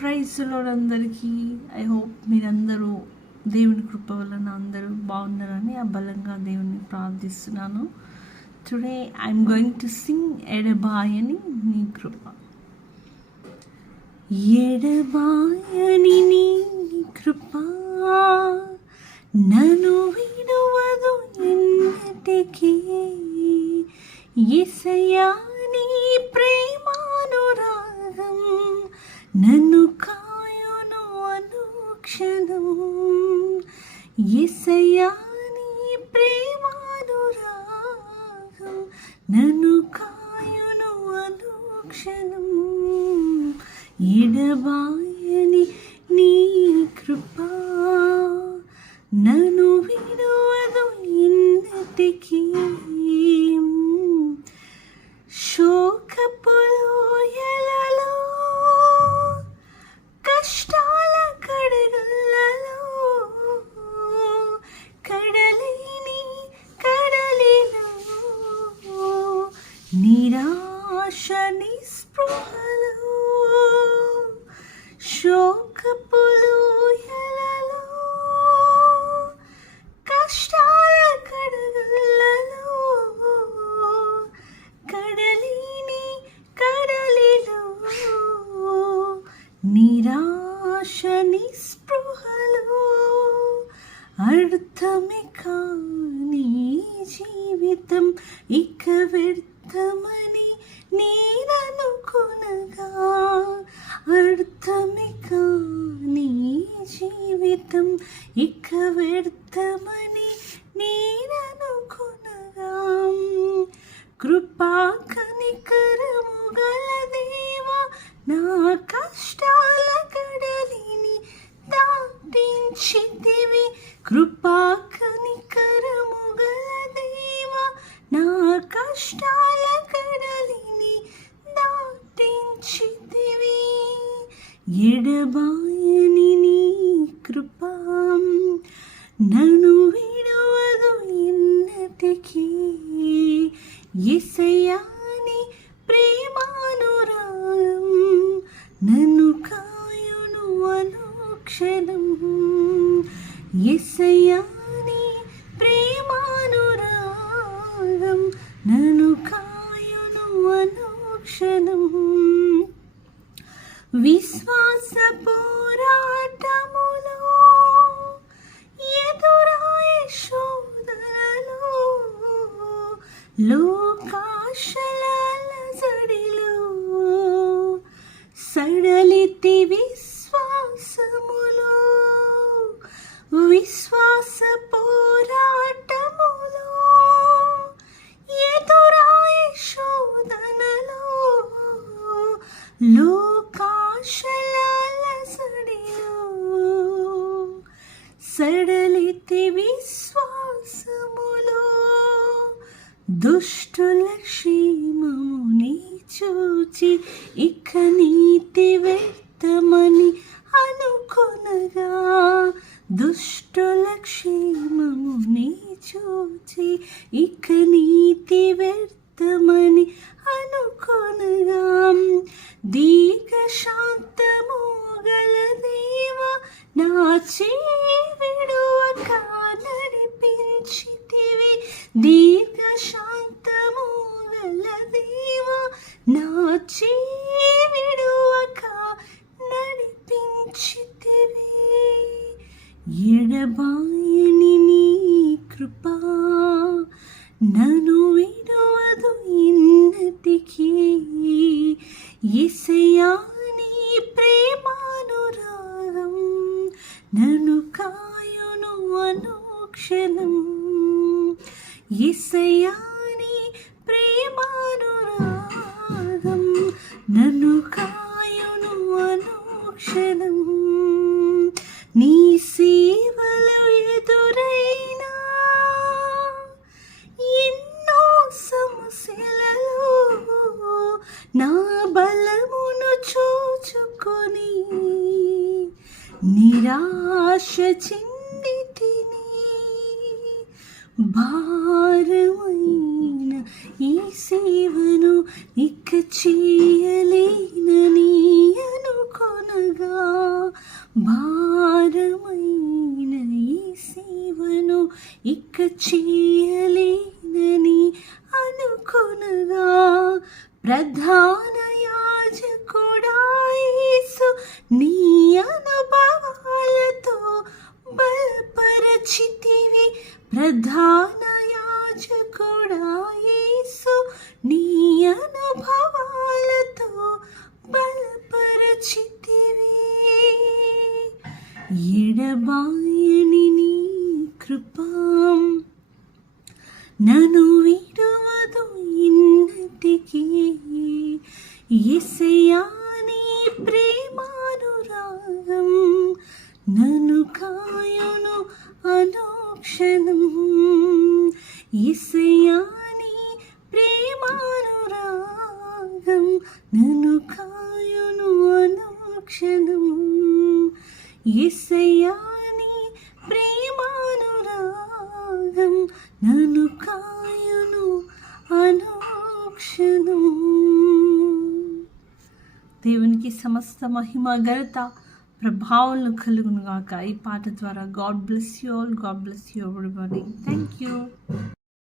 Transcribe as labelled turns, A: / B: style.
A: Praise అందరికీ I hope మీరందరూ దేవుని కృప వలన అందరూ బాగున్నారని ఆ బలంగా దేవుని ప్రార్థిస్తున్నాను. Today I'm going to sing ఎడబాయని నీ కృప. ఎడబాయని నీ కృప. నను విడువదు ఎన్నటికీ. ఎసయా నీ ప్రేమానురాగం నన్ను కాయును అనుక్షణం. ఎసయా ప్రేమానురాగం. నన్ను కాయును అనుక్షణం. ఎడబాయని నిరాశ శోకపులు శోకపులోయలలో కష్టాల కడగలలో కడలిని కడలిలో నిరాశ నిస్పృహలో అర్థమే కాని జీవితం ఇక వ్యర్థమని నీరనుకునగా అర్థమే నీ జీవితం ఇక వ్యర్థమని నీరనుకునగా. కృపా కనికరము గల దేవా నా కష్టాల కడలిని దాటించితివి. కృపా కనికరము గల దేవా నా కష్టాల ఎడబాయని నీ కృపా నన్ను విడవదు ఎన్నటికీ ఇసయాని ప్రేమానురాగం నన్ను కాయును అనుక్షణం. ఎసయాని అడలితి విశ్వాసములో విశ్వాస పోరాటములో ఎదురాయి శోధనలో లోకాశలాల సడిలో సడలితి విశ్వాసములో దుష్టుల క్షేమముని చూచి ఇక నీ చూచి ఇక నీతి వ్యర్థమని అనుకొనగా. దీర్ఘ శాంతము గల దేవ నా విడువక నడిపించితివి. దీర్ఘ శాంతము గల దేవ నా విడువక నడిపించితివి. ఎడబా నన్ను విడువదు ఎన్నటికీ ఎసయాని ప్రేమానురాగం నన్ను కాయును అనుక్షణం. ఎసయాని ప్రేమానురాగం నన్ను కాయును అనుక్షణం. నిరాశ చెంది తిని భారమైన ఈ సేవను ఇక చేయలేనని అనుకొనగా భారమైన ఈ సేవను ఇక చేయలేనని అనుకొనగా ప్రధాన యాజకుడా యేసు నీ అనుభవాలతో ప్రధాన యాజకుడా యేసు నీ అనుభవాలతో బలపరచితివి. ఎడబాయని నీ కృపం నను విడువదు ఇన్నటికి. ఎసయా నీ ప్రేమానురాగం నన్ను క్షణం ఇసయాని ప్రేమానురాగం నన్ను కాయును అనుక్షణం. ఇసయాని ప్రేమానురాగం నన్ను కాయును అనుక్షణం. దేవునికి సమస్త మహిమ ఘనత ప్రభావాలను కలుగునుగాక. ఈ పాట ద్వారా God bless you all God bless you ఎవరి థ్యాంక్ యూ